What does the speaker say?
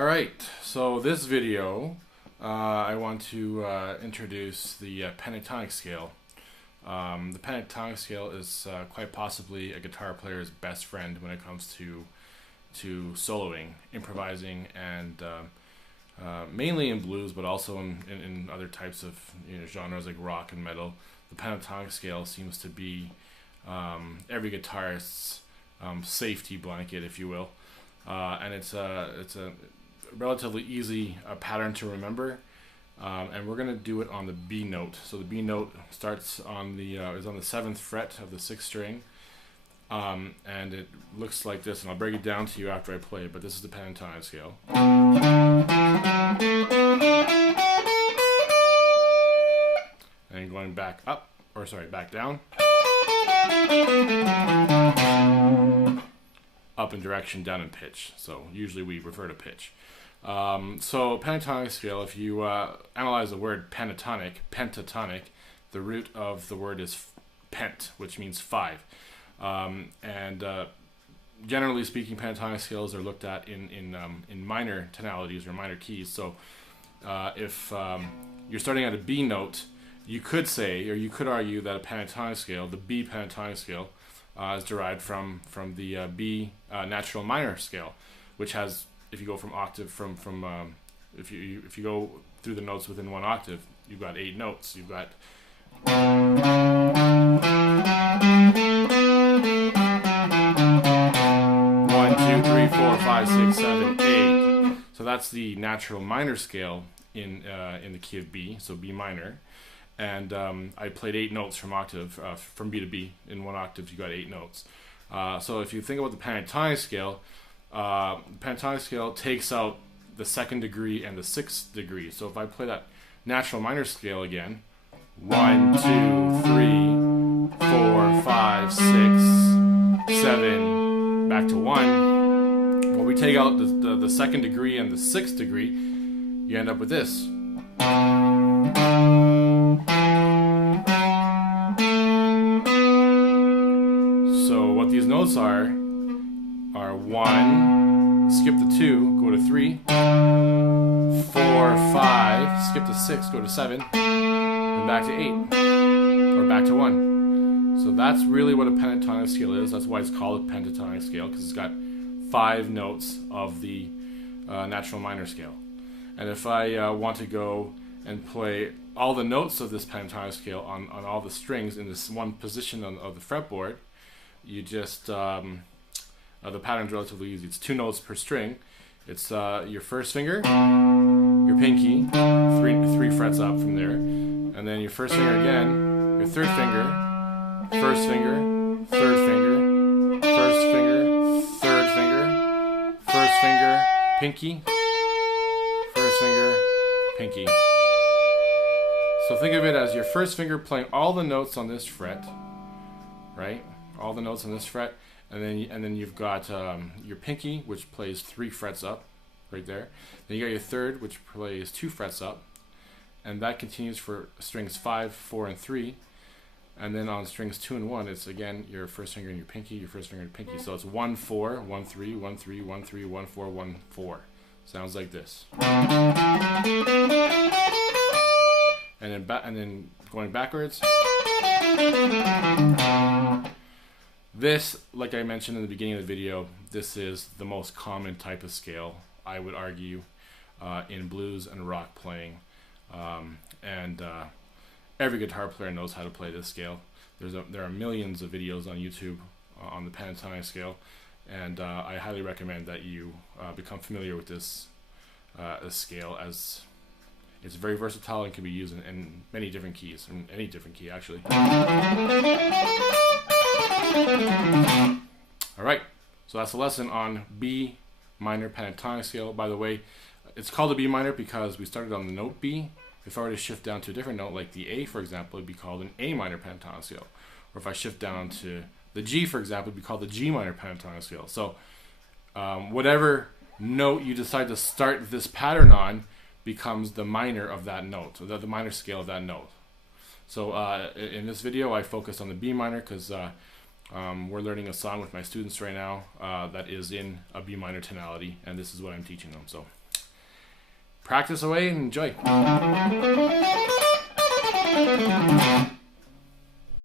Alright, so this video I want to introduce the pentatonic scale. The pentatonic scale is quite possibly a guitar player's best friend when it comes to soloing, improvising, and mainly in blues, but also in other types of genres like rock and metal. The pentatonic scale seems to be every guitarist's safety blanket, if you will. And it's a relatively easy pattern to remember, and we're going to do it on the B note. So the B note starts on the is on the 7th fret of the 6th string, and it looks like this. And I'll break it down to you after I play it. But this is the pentatonic scale. And going back up, or sorry, back down. Up in direction, down in pitch. So usually we refer to pitch. So pentatonic scale, if you analyze the word pentatonic, the root of the word is pent, which means 5. Generally speaking, pentatonic scales are looked at in minor tonalities or minor keys. So if you're starting at a B note, you could say, or you could argue, that a pentatonic scale, the B pentatonic scale, is derived from the B natural minor scale, which has, if you go from octave, if you go through the notes within one octave, you've got 8 notes. You've got 1, 2, 3, 4, 5, 6, 7, 8. So that's the natural minor scale in the key of B, so B minor. And I played 8 notes from octave, from B to B. In one octave, you got 8 notes. So if you think about the pentatonic scale takes out the 2nd degree and the 6th degree. So if I play that natural minor scale again, 1, 2, 3, 4, 5, 6, 7, back to 1. When we take out the 2nd degree and the 6th degree, you end up with this. So what these notes are 1, skip the 2, go to 3, 4, 5, skip to 6, go to 7, and back to 8, or back to 1. So that's really what a pentatonic scale is. That's why it's called a pentatonic scale, because it's got 5 notes of the natural minor scale. And if I want to go and play all the notes of this pentatonic scale on all the strings in this one position of the fretboard, you just the pattern's relatively easy. It's 2 notes per string. It's your first finger, your pinky, 3 frets up from there, and then your first finger again, your 3rd finger, 1st finger, 3rd finger, 1st finger, 3rd finger, 1st finger, pinky, 1st finger, pinky. So think of it as your first finger playing all the notes on this fret, right? All the notes on this fret, and then you've got your pinky, which plays 3 frets up, right there. Then you got your 3rd, which plays 2 frets up, and that continues for strings 5, 4, and 3. And then on strings 2 and 1, it's again your first finger and your pinky, your first finger and pinky. So it's 1, 4, 1, 3, 1, 3, 1, 3, 1, 4, 1, 4. Sounds like this. And then going backwards. This, like I mentioned in the beginning of the video, this is the most common type of scale, I would argue, in blues and rock playing. Every guitar player knows how to play this scale. There are millions of videos on YouTube on the pentatonic scale, and I highly recommend that you become familiar with this scale, as it's very versatile and can be used in many different keys, in any different key actually. Alright, so that's a lesson on B minor pentatonic scale. By the way, it's called a B minor because we started on the note B. If I were to shift down to a different note, like the A, for example, it would be called an A minor pentatonic scale. Or if I shift down to the G, for example, it would be called the G minor pentatonic scale. So whatever note you decide to start this pattern on becomes the minor of that note, or the minor scale of that note. So in this video, I focused on the B minor because We're learning a song with my students right now that is in a B minor tonality, and this is what I'm teaching them. So practice away and enjoy.